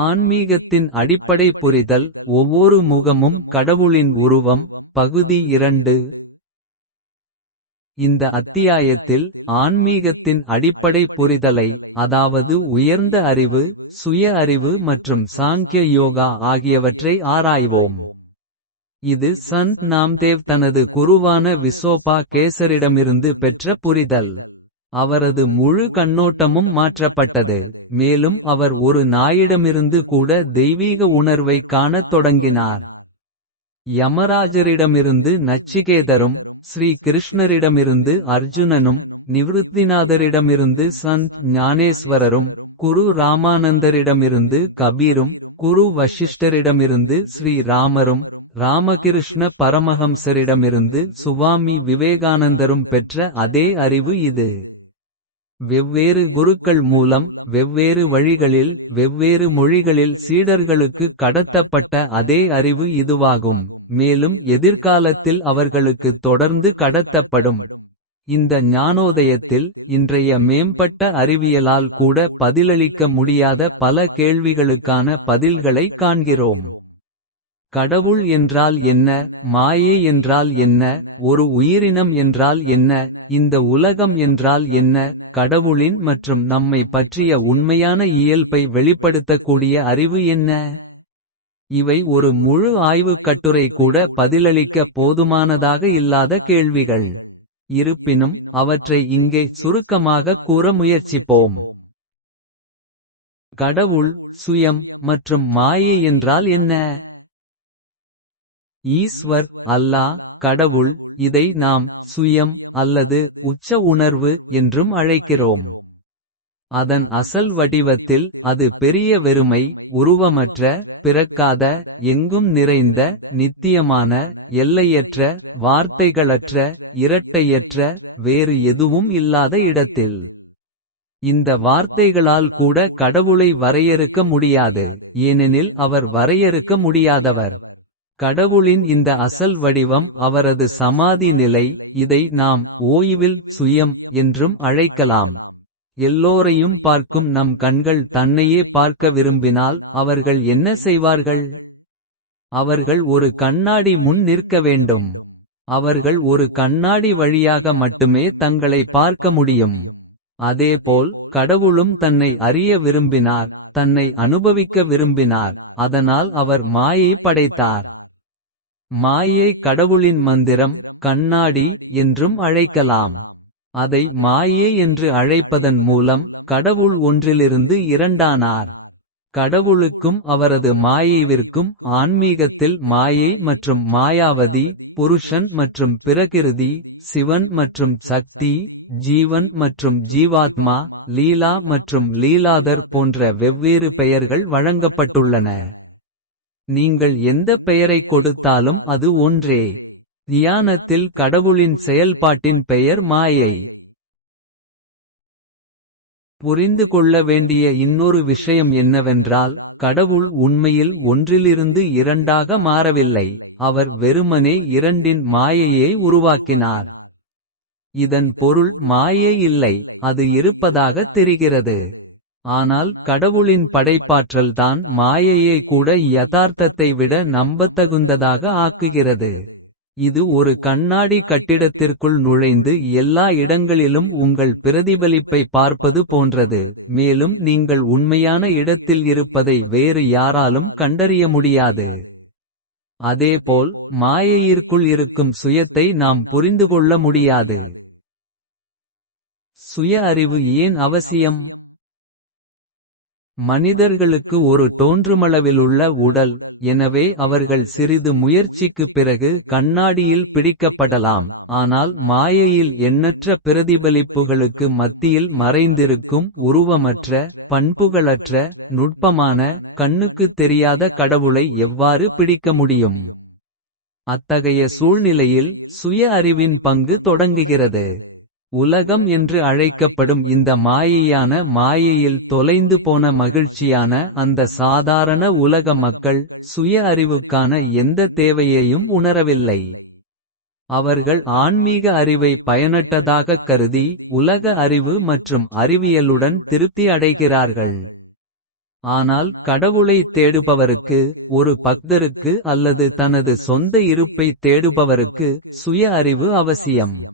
ஆன்மீகத்தின் அடிப்படை புரிதல் ஒவ்வொரு முகமும் கடவுளின் உருவம் பகுதி இரண்டு. இந்த அத்தியாயத்தில் ஆன்மீகத்தின் அடிப்படை புரிதலை அதாவது உயர்ந்த அறிவு சுய அறிவு மற்றும் சாங்கிய யோகா ஆகியவற்றை ஆராய்வோம். இது சந்த் நாம்தேவ் தனது குருவான விசோபா கேசரிடமிருந்து பெற்ற புரிதல். அவரது முழு கண்ணோட்டமும் மாற்றப்பட்டது. மேலும் அவர் ஒரு நாயிடமிருந்து கூட தெய்வீக உணர்வை காணத் தொடங்கினார். யமராஜரிடமிருந்து நச்சிகேதரும் ஸ்ரீ கிருஷ்ணரிடமிருந்து அர்ஜுனனும் நிவிருத்திநாதரிடமிருந்து சந்த் ஞானேஸ்வரரும் குரு ராமானந்தரிடமிருந்து கபீரும் குரு வசிஷ்டரிடமிருந்து ஸ்ரீ ராமரும் ராமகிருஷ்ண பரமஹம்சரிடமிருந்து சுவாமி விவேகானந்தரும் பெற்ற அதே அறிவு இது. வெவ்வேறு குருக்கள் மூலம் வெவ்வேறு வழிகளில் வெவ்வேறு மொழிகளில் சீடர்களுக்கு கடத்தப்பட்ட அதே அறிவு இதுவாகும். மேலும் எதிர்காலத்தில் அவர்களுக்கு தொடர்ந்து கடத்தப்படும். இந்த ஞானோதயத்தில் இன்றைய மேம்பட்ட அறிவியலால் கூட பதிலளிக்க முடியாத பல கேள்விகளுக்கான பதில்களை காண்கிறோம். கடவுள் என்றால் என்ன மாயே என்றால் என்ன ஒரு உயிரினம் என்றால் என்ன இந்த உலகம் என்றால் என்ன கடவுளின் மற்றும் நம்மை பற்றிய உண்மையான இயல்பை வெளிப்படுத்தக்கூடிய அறிவு என்ன? இவை ஒரு முழு ஆய்வுக் கட்டுரை கூட பதிலளிக்க போதுமானதாக இல்லாத கேள்விகள். இருப்பினும் அவற்றை இங்கே சுருக்கமாக கூற முயற்சிப்போம். கடவுள் சுயம் மற்றும் மாயை என்றால் என்ன? ஈஸ்வர் அல்லாஹ் கடவுள் இதை நாம் சுயம் அல்லது உச்ச உணர்வு என்றும் அழைக்கிறோம். அதன் அசல் வடிவத்தில் அது பெரிய வெறுமை உருவமற்ற பிறக்காத எங்கும் நிறைந்த நித்தியமான எல்லையற்ற வார்த்தைகளற்ற இரட்டையற்ற வேறு எதுவும் இல்லாத இடத்தில். இந்த வார்த்தைகளால் கூட கடவுளை வரையறுக்க முடியாது ஏனெனில் அவர் வரையறுக்க முடியாதவர். கடவுளின் இந்த அசல் வடிவம் அவரது சமாதி நிலை இதை நாம் ஓய்வில் சுயம் என்றும் அழைக்கலாம். எல்லோரையும் பார்க்கும் நம் கண்கள் தன்னையே பார்க்க விரும்பினால் அவர்கள் என்ன செய்வார்கள்? அவர்கள் ஒரு கண்ணாடி முன் நிற்க வேண்டும். அவர்கள் ஒரு கண்ணாடி வழியாக மட்டுமே தங்களை பார்க்க முடியும். அதேபோல் கடவுளும் தன்னை அறிய விரும்பினார் தன்னை அனுபவிக்க விரும்பினார் அதனால் அவர் மாயை படைத்தார். மாயை கடவுளின் மந்திரம் கண்ணாடி என்றும் அழைக்கலாம். அதை மாயே என்று அழைப்பதன் மூலம் கடவுள் ஒன்றிலிருந்து இரண்டானார். கடவுளுக்கும் அவரது மாயைவிற்கும் ஆன்மீகத்தில் மாயை மற்றும் மாயாவதி புருஷன் மற்றும் பிரகிருதி சிவன் மற்றும் சக்தி ஜீவன் மற்றும் ஜீவாத்மா லீலா மற்றும் லீலாதர் போன்ற வெவ்வேறு பெயர்கள் வழங்கப்பட்டுள்ளன. நீங்கள் எந்த பெயரைக் கொடுத்தாலும் அது ஒன்றே. தியானத்தில் கடவுளின் செயல்பாட்டின் பெயர் மாயை. புரிந்து கொள்ள வேண்டிய இன்னொரு விஷயம் என்னவென்றால் கடவுள் உண்மையில் ஒன்றிலிருந்து இரண்டாக மாறவில்லை. அவர் வெறுமனே இரண்டின் மாயையை உருவாக்கினார். இதன் பொருள் மாயே இல்லை அது இருப்பதாக தெரிகிறது. ஆனால் கடவுளின் படைப்பாற்றல்தான் மாயையை கூட யதார்த்தத்தை விட நம்பத்தகுந்ததாக ஆக்குகிறது. இது ஒரு கண்ணாடி கட்டிடத்திற்குள் நுழைந்து எல்லா இடங்களிலும் உங்கள் பிரதிபலிப்பை பார்ப்பது போன்றது. மேலும் நீங்கள் உண்மையான இடத்தில் இருப்பதை வேறு யாராலும் கண்டறிய முடியாது. அதேபோல் மாயையிற்குள் இருக்கும் சுயத்தை நாம் புரிந்துகொள்ள முடியாது. சுய அறிவு ஏன் அவசியம்? மனிதர்களுக்கு ஒரு தோன்றுமளவிலுள்ள உடல் எனவே அவர்கள் சிறிது முயற்சிக்குப் பிறகு கண்ணாடியில் பிடிக்கப்படலாம் ஆனால் மாயையில் எண்ணற்ற பிரதிபலிப்புகளுக்கு மத்தியில் மறைந்திருக்கும் உருவமற்ற பண்புகளற்ற நுட்பமான கண்ணுக்குத் தெரியாத கடவுளை எவ்வாறு பிடிக்க முடியும்? அத்தகைய சூழ்நிலையில் சுய அறிவின் பங்கு தொடங்குகிறது. உலகம் என்று அழைக்கப்படும் இந்த மாயையான மாயையில் தொலைந்து போன மகிழ்ச்சியான அந்த சாதாரண உலக மக்கள் சுய அறிவுக்கான எந்த தேவையையும் உணரவில்லை. அவர்கள் ஆன்மீக அறிவை பயனற்றதாகக் கருதி உலக அறிவு மற்றும் அறிவியலுடன் திருப்தி அடைகிறார்கள். ஆனால் கடவுளை தேடுபவருக்கு ஒரு பக்தருக்கு அல்லது தனது சொந்த இருப்பை தேடுபவருக்கு சுய அறிவு அவசியம்.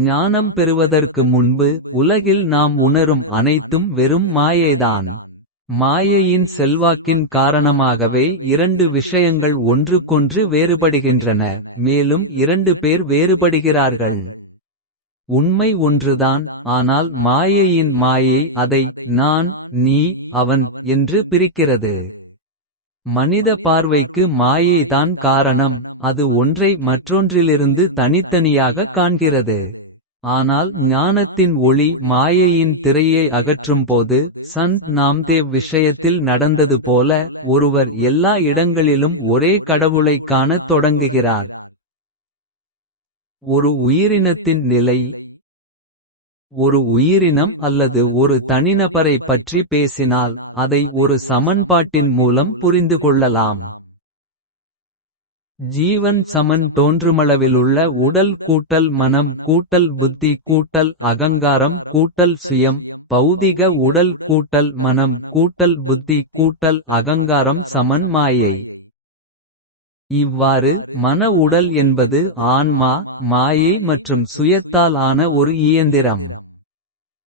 ஞானம் பெறுவதற்கு முன்பு உலகில் நாம் உணரும் அனைத்தும் வெறும் மாயைதான். மாயையின் செல்வாக்கின் காரணமாகவே இரண்டு விஷயங்கள் ஒன்றுக்கொன்று வேறுபடுகின்றன மேலும் இரண்டு பேர் வேறுபடுகிறார்கள். உண்மை ஒன்றுதான் ஆனால் மாயையின் மாயை அதை நான் நீ அவன் என்று பிரிக்கிறது. மனித பார்வைக்கு மாயைதான் காரணம் அது ஒன்றை மற்றொன்றிலிருந்து தனித்தனியாக காண்கிறது. ஆனால் ஞானத்தின் ஒளி மாயையின் திரையை அகற்றும்போது சந்த் நாம்தேவ் விஷயத்தில் நடந்தது போல ஒருவர் எல்லா இடங்களிலும் ஒரே கடவுளைக் காணத் தொடங்குகிறார். ஒரு உயிரினத்தின் நிலை ஒரு உயிரினம் அல்லது ஒரு தனிநபரை பற்றி பேசினால் அதை ஒரு சமன்பாட்டின் மூலம் புரிந்து கொள்ளலாம். ஜீவன் சமன் தோன்றுமளவிலுள்ள உடல் கூட்டல் மனம் கூட்டல் புத்தி கூட்டல் அகங்காரம் கூட்டல் சுயம் பௌதிக உடல் கூட்டல் மனம் கூட்டல் புத்தி கூட்டல் அகங்காரம் சமன் மாயை. இவ்வாறு மன உடல் என்பது ஆன்மா மாயை மற்றும் சுயத்தால் ஆன ஒரு இயந்திரம்.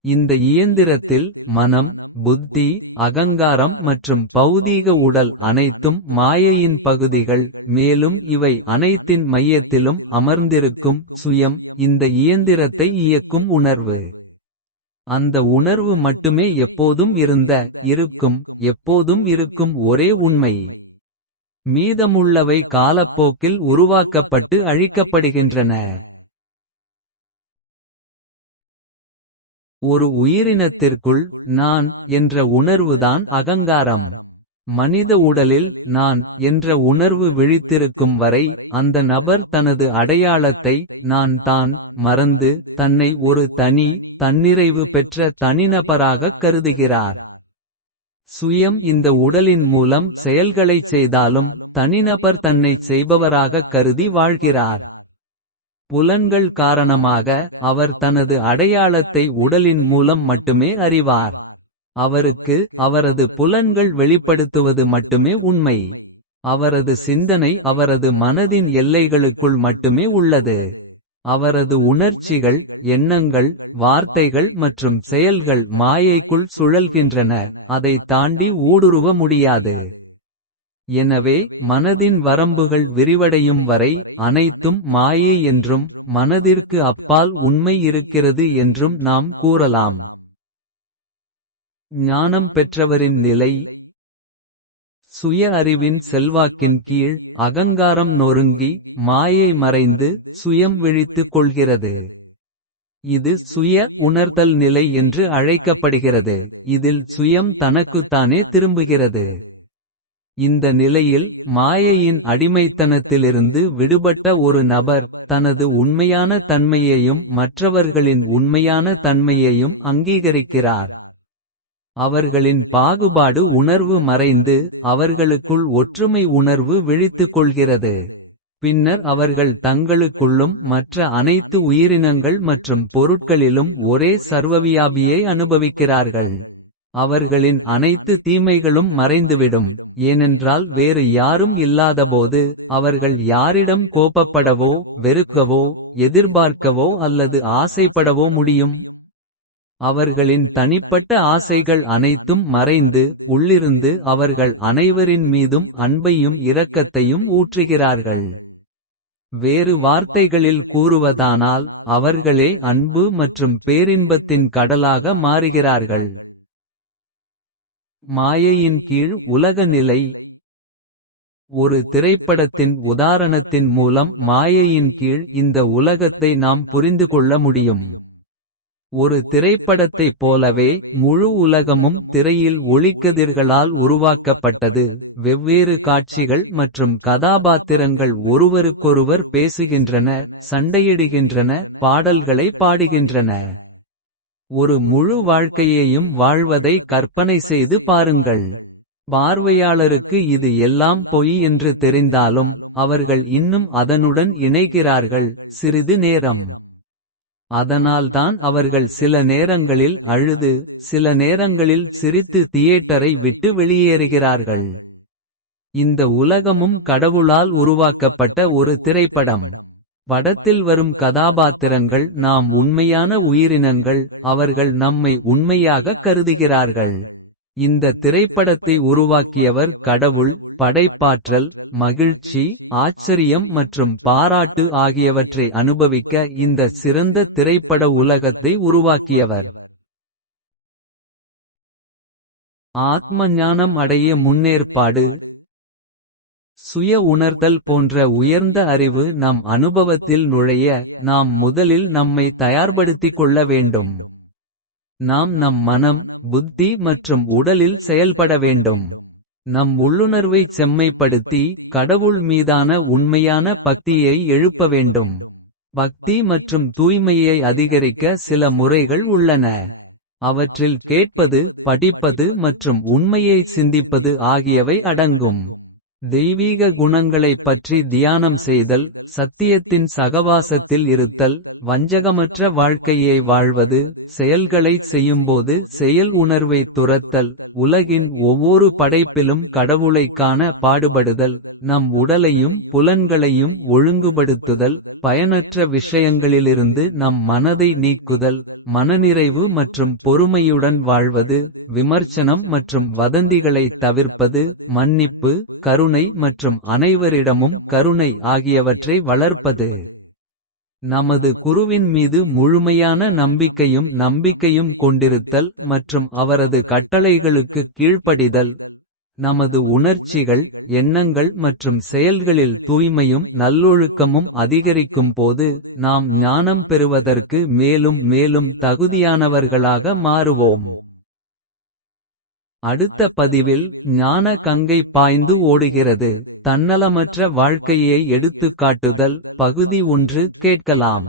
இந்த இயந்திரத்தில் மனம் புத்தி அகங்காரம் மற்றும் பௌதீக உடல் அனைத்தும் மாயையின் பகுதிகள் மேலும் இவை அனைத்தின் மையத்திலும் அமர்ந்திருக்கும் சுயம் இந்த இயந்திரத்தை இயக்கும் உணர்வு. அந்த உணர்வு மட்டுமே எப்போதும் இருந்த இருக்கும் எப்போதும் இருக்கும் ஒரே உண்மை. மீதமுள்ளவை காலப்போக்கில் உருவாக்கப்பட்டு அழிக்கப்படுகின்றன. ஒரு உயிரினத்திற்குள் நான் என்ற உணர்வுதான் அகங்காரம். மனித உடலில் நான் என்ற உணர்வு விழித்திருக்கும் வரை அந்த நபர் தனது அடையாளத்தை நான் தான் மறந்து தன்னை ஒரு தனி தன்னிறைவு பெற்ற தனிநபராகக் கருதுகிறார். சுயம் இந்த உடலின் மூலம் செயல்களைச் செய்தாலும் தனிநபர் தன்னைச் செய்பவராகக் கருதி வாழ்கிறார். புலன்கள் காரணமாக அவர் தனது அடையாளத்தை உடலின் மூலம் மட்டுமே அறிவார். அவருக்கு அவரது புலன்கள் வெளிப்படுத்துவது மட்டுமே உண்மை. அவரது சிந்தனை அவரது மனதின் எல்லைகளுக்குள் மட்டுமே உள்ளது. அவரது உணர்ச்சிகள் எண்ணங்கள் வார்த்தைகள் மற்றும் செயல்கள் மாயைக்குள் சுழல்கின்றன. அதை தாண்டி ஊடுருவ முடியாது. எனவே மனதின் வரம்புகள் விரிவடையும் வரை அனைத்தும் மாயை என்றும் மனதிற்கு அப்பால் உண்மை இருக்கிறது என்றும் நாம் கூறலாம். ஞானம் பெற்றவரின் நிலை. சுய அறிவின் செல்வாக்கின் கீழ் அகங்காரம் நொறுங்கி மாயை மறைந்து சுயம் விழித்துக் கொள்கிறது. இது சுய உணர்தல் நிலை என்று அழைக்கப்படுகிறது. இதில் சுயம் தனக்குத்தானே திரும்புகிறது. இந்த நிலையில் மாயையின் அடிமைத்தனத்திலிருந்து விடுபட்ட ஒரு நபர் தனது உண்மையான தன்மையையும் மற்றவர்களின் உண்மையான தன்மையையும் அங்கீகரிக்கிறார். அவர்களின் பாகுபாடு உணர்வு மறைந்து அவர்களுக்குள் ஒற்றுமை உணர்வு விழித்துக் கொள்கிறது. பின்னர் அவர்கள் தங்களுக்குள்ளும் மற்ற அனைத்து உயிரினங்கள் மற்றும் பொருட்களிலும் ஒரே சர்வவியாபியை அனுபவிக்கிறார்கள். அவர்களின் அனைத்து தீமைகளும் மறைந்துவிடும். ஏனென்றால் வேறு யாரும் இல்லாதபோது அவர்கள் யாரிடம் கோபப்படவோ வெறுக்கவோ எதிர்பார்க்கவோ அல்லது ஆசைப்படவோ முடியும். அவர்களின் தனிப்பட்ட ஆசைகள் அனைத்தும் மறைந்து உள்ளிருந்து அவர்கள் அனைவரின் மீதும் அன்பையும் இரக்கத்தையும் ஊற்றுகிறார்கள். வேறு வார்த்தைகளில் கூறுவதானால் அவர்களே அன்பு மற்றும் பேரின்பத்தின் கடலாக மாறுகிறார்கள். மாயையின் கீழ் உலக நிலை. ஒரு திரைப்படத்தின் உதாரணத்தின் மூலம் மாயையின் கீழ் இந்த உலகத்தை நாம் புரிந்து கொள்ள முடியும். ஒரு திரைப்படத்தைப் போலவே முழு உலகமும் திரையில் ஒளிக்கதிர்களால் உருவாக்கப்பட்டது. வெவ்வேறு காட்சிகள் மற்றும் கதாபாத்திரங்கள் ஒருவருக்கொருவர் பேசுகின்றன சண்டையிடுகின்றன பாடல்களை பாடுகின்றன. ஒரு முழு வாழ்க்கையையும் வாழ்வதை கற்பனை செய்து பாருங்கள் பார்வையாளருக்கு இது எல்லாம் பொய் என்று தெரிந்தாலும் அவர்கள் இன்னும் அதனுடன் இணைகிறார்கள் சிறிது நேரம் அதனால்தான் அவர்கள் சில நேரங்களில் அழுது சில நேரங்களில் சிரித்து தியேட்டரை விட்டு வெளியேறுகிறார்கள். இந்த உலகமும் கடவுளால் உருவாக்கப்பட்ட ஒரு திரைப்படம். படத்தில் வரும் கதாபாத்திரங்கள் நாம் உண்மையான உயிரினங்கள் அவர்கள் நம்மை உண்மையாக கருதுகிறார்கள். இந்த திரைப்படத்தை உருவாக்கியவர் கடவுள் படைப்பாற்றல் மகிழ்ச்சி ஆச்சரியம் மற்றும் பாராட்டு ஆகியவற்றை அனுபவிக்க இந்த சிறந்த திரைப்பட உலகத்தை உருவாக்கியவர். ஆத்ம ஞானம் அடைய முன்னேற்பாடு சுய உணர்தல் போன்ற உயர்ந்த அறிவு நம் அனுபவத்தில் நுழைய நாம் முதலில் நம்மை தயார்படுத்திக் கொள்ள வேண்டும். நாம் நம் மனம் புத்தி மற்றும் உடலில் செயல்பட வேண்டும். நம் உள்ளுணர்வைச் செம்மைப்படுத்தி கடவுள் மீதான உண்மையான பக்தியை எழுப்ப வேண்டும். பக்தி மற்றும் தூய்மையை அதிகரிக்க சில முறைகள் உள்ளன. அவற்றில் கேட்பது படிப்பது மற்றும் உண்மையைச் சிந்திப்பது ஆகியவை அடங்கும். தெய்வீக குணங்களைப் பற்றி தியானம் செய்தல் சத்தியத்தின் சகவாசத்தில் இருத்தல் வஞ்சகமற்ற வாழ்க்கையை வாழ்வது செயல்களைச் செய்யும்போது செயல் உணர்வைத் துரத்தல் உலகின் ஒவ்வொரு படைப்பிலும் கடவுளைக் காண பாடுபடுதல் நம் உடலையும் புலன்களையும் ஒழுங்குபடுத்துதல் பயனற்ற விஷயங்களிலிருந்து நம் மனதை நீக்குதல். மனநிறைவு மற்றும் பொறுமையுடன் வாழ்வது விமர்சனம் மற்றும் வதந்திகளைத் தவிர்ப்பது மன்னிப்பு கருணை மற்றும் அனைவரிடமும் கருணை ஆகியவற்றை வளர்ப்பது. நமது குருவின் மீது முழுமையான நம்பிக்கையும் நம்பிக்கையும் கொண்டிருத்தல் மற்றும் அவரது கட்டளைகளுக்குக் கீழ்ப்படிதல். நமது உணர்ச்சிகள் எண்ணங்கள் மற்றும் செயல்களில் தூய்மையும் நல்லொழுக்கமும் அதிகரிக்கும் போது நாம் ஞானம் பெறுவதற்கு மேலும் மேலும் தகுதியானவர்களாக மாறுவோம். அடுத்த பதிவில் ஞான கங்கை பாய்ந்து ஓடுகிறது. தன்னலமற்ற வாழ்க்கையை எடுத்துக்காட்டுதல் பகுதி ஒன்று கேட்கலாம்.